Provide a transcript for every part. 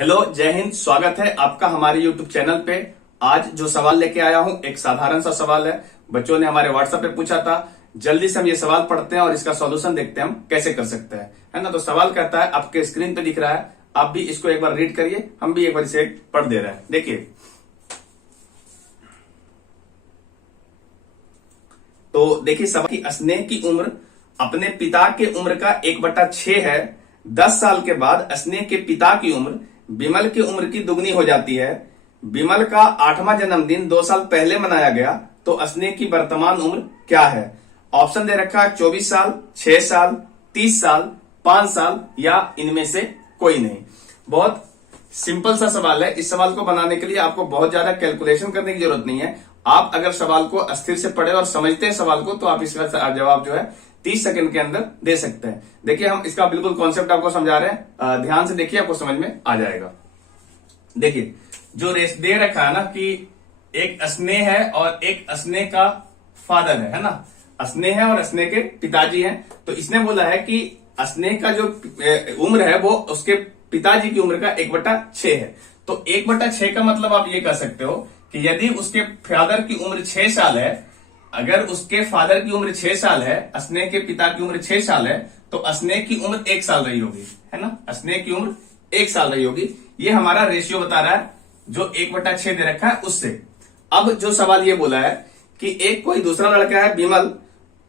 Hello, जय हिंद। स्वागत है आपका हमारे यूट्यूब चैनल पे। आज जो सवाल लेके आया हूं एक साधारण सा सवाल है। बच्चों ने हमारे व्हाट्सएप पे पूछा था। जल्दी से हम ये सवाल पढ़ते हैं और इसका सॉल्यूशन देखते हैं हम कैसे कर सकते हैं, है ना। तो सवाल कहता है, आपके स्क्रीन पे दिख रहा है, आप भी इसको एक बार रीड करिए, हम भी एक बार इसे पढ़ दे रहे हैं। देखिए, तो देखिए सवाल की स्नेह की उम्र अपने पिता के उम्र का 1/6 है। 10 साल के बाद स्नेह के पिता की उम्र विमल की उम्र की दुगनी हो जाती है। विमल का 8वां जन्मदिन 2 साल पहले मनाया गया, तो स्नेह की वर्तमान उम्र क्या है। ऑप्शन दे रखा है 24 साल, 6 साल, 30 साल, 5 साल या इनमें से कोई नहीं। बहुत सिंपल सा सवाल है। इस सवाल को बनाने के लिए आपको बहुत ज्यादा कैलकुलेशन करने की जरूरत नहीं है। आप अगर सवाल को अस्थिर से पढ़े और समझते हैं सवाल को, तो आप इसका जवाब जो है 30 सेकंड के अंदर दे सकते हैं। देखिए, हम इसका बिल्कुल कॉन्सेप्ट आपको समझा रहे हैं, ध्यान से देखिए, आपको समझ में आ जाएगा। देखिए, जो रेस दे रखा है ना कि एक स्नेह है और एक स्नेह का फादर है ना। स्नेह है और स्नेह के पिताजी हैं। तो इसने बोला है कि स्नेह का जो उम्र है वो उसके पिताजी की उम्र का 1/6 है। तो 1/6 का मतलब आप ये कह सकते हो कि यदि उसके फादर की उम्र 6 साल है, अगर उसके फादर की उम्र 6 साल है, स्नेह के पिता की उम्र 6 साल है, तो स्नेह की उम्र 1 साल रही होगी, है ना। स्नेह की उम्र 1 साल रही होगी। ये हमारा रेशियो बता रहा है जो 1/6 दे रखा है उससे। अब जो सवाल ये बोला है कि एक कोई दूसरा लड़का है विमल,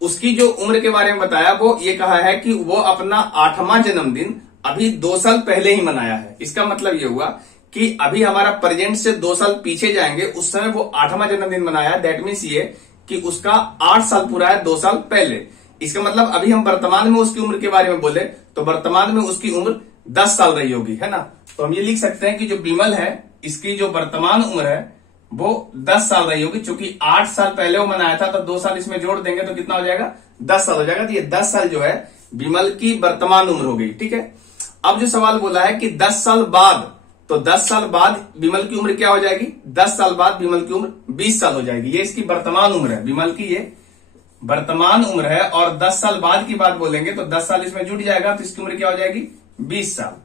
उसकी जो उम्र के बारे में बताया वो ये कहा है कि वो अपना 8वां जन्मदिन अभी 2 साल पहले ही मनाया है। इसका मतलब ये हुआ कि अभी हमारा प्रेजेंट से 2 साल पीछे जाएंगे, उस समय वो 8वां जन्मदिन मनाया। दैट मीन्स ये कि उसका 8 साल पूरा है 2 साल पहले। इसका मतलब अभी हम वर्तमान में उसकी उम्र के बारे में बोले तो वर्तमान में उसकी उम्र 10 साल रही होगी, है ना। तो हम ये लिख सकते हैं कि जो विमल है इसकी जो वर्तमान उम्र है वो 10 साल रही होगी। चूंकि 8 साल पहले वो मनाया था, तो 2 साल इसमें जोड़ देंगे तो कितना हो जाएगा, 10 साल हो जाएगा। तो ये 10 साल जो है विमल की वर्तमान उम्र हो गई, ठीक है। अब जो सवाल बोला है कि 10 साल बाद, तो 10 साल बाद विमल की उम्र क्या हो जाएगी, 10 साल बाद विमल की उम्र 20 साल हो जाएगी। ये इसकी वर्तमान उम्र है, विमल की ये वर्तमान उम्र है। और 10 साल बाद की बात बोलेंगे तो 10 साल इसमें जुड़ जाएगा, तो इसकी उम्र क्या हो जाएगी, 20 साल।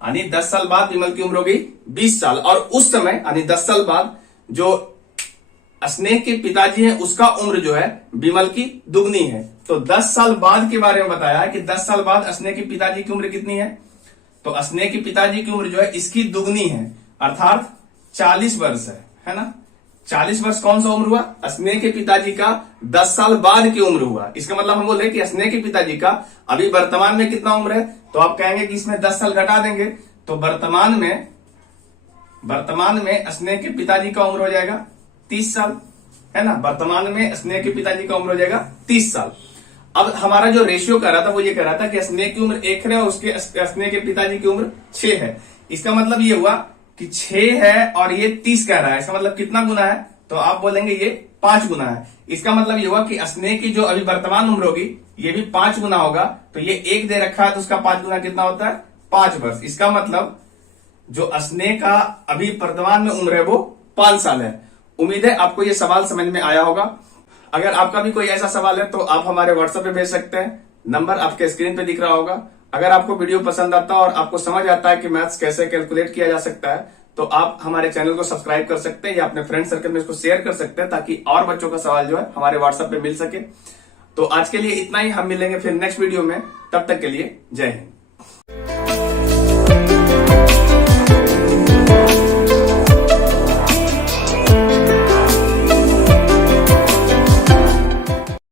यानी 10 साल बाद विमल की उम्र हो गई 20 साल। और उस समय यानी 10 साल बाद जो स्नेह के पिताजी हैं उसका उम्र जो है विमल की दुगनी है। तो 10 साल बाद के बारे में बताया कि 10 साल बाद स्नेह के पिताजी की उम्र कितनी है, तो स्नेह के पिताजी की उम्र जो है इसकी दुगनी है, अर्थात 40 वर्ष है ना। 40 वर्ष कौन सा उम्र हुआ, स्नेह के पिताजी का 10 साल बाद की उम्र हुआ। इसका मतलब हम बोले कि स्नेह के पिताजी का अभी वर्तमान में कितना उम्र है, तो आप कहेंगे कि इसमें 10 साल घटा देंगे, तो वर्तमान में स्नेह के पिताजी का उम्र हो जाएगा 30 साल, है ना। वर्तमान में स्नेह के पिताजी का उम्र हो जाएगा 30 साल। अब हमारा जो रेशियो कर रहा था वो ये कह रहा था कि स्नेह की उम्र 1 है और उसके स्नेह के पिताजी की उम्र 6 है। इसका मतलब ये हुआ कि 6 है और ये 30 कह रहा है। इसका मतलब कितना गुना है, तो आप बोलेंगे ये 5 गुना है। इसका मतलब ये हुआ कि स्नेह की जो अभी वर्तमान उम्र होगी ये भी 5 गुना होगा। तो ये 1 दे रखा है तो उसका 5 गुना कितना होता है, 5 वर्ष। इसका मतलब जो स्नेह का अभी वर्तमान में उम्र है वो 5 साल है। उम्मीद है आपको ये सवाल समझ में आया होगा। अगर आपका भी कोई ऐसा सवाल है तो आप हमारे व्हाट्सएप पे भेज सकते हैं, नंबर आपके स्क्रीन पे दिख रहा होगा। अगर आपको वीडियो पसंद आता है और आपको समझ आता है कि मैथ्स कैसे कैलकुलेट किया जा सकता है, तो आप हमारे चैनल को सब्सक्राइब कर सकते हैं या अपने फ्रेंड सर्कल में इसको शेयर कर सकते हैं, ताकि और बच्चों का सवाल जो है हमारे व्हाट्सएप पे मिल सके। तो आज के लिए इतना ही, हम मिलेंगे फिर नेक्स्ट वीडियो में। तब तक के लिए जय हिंद।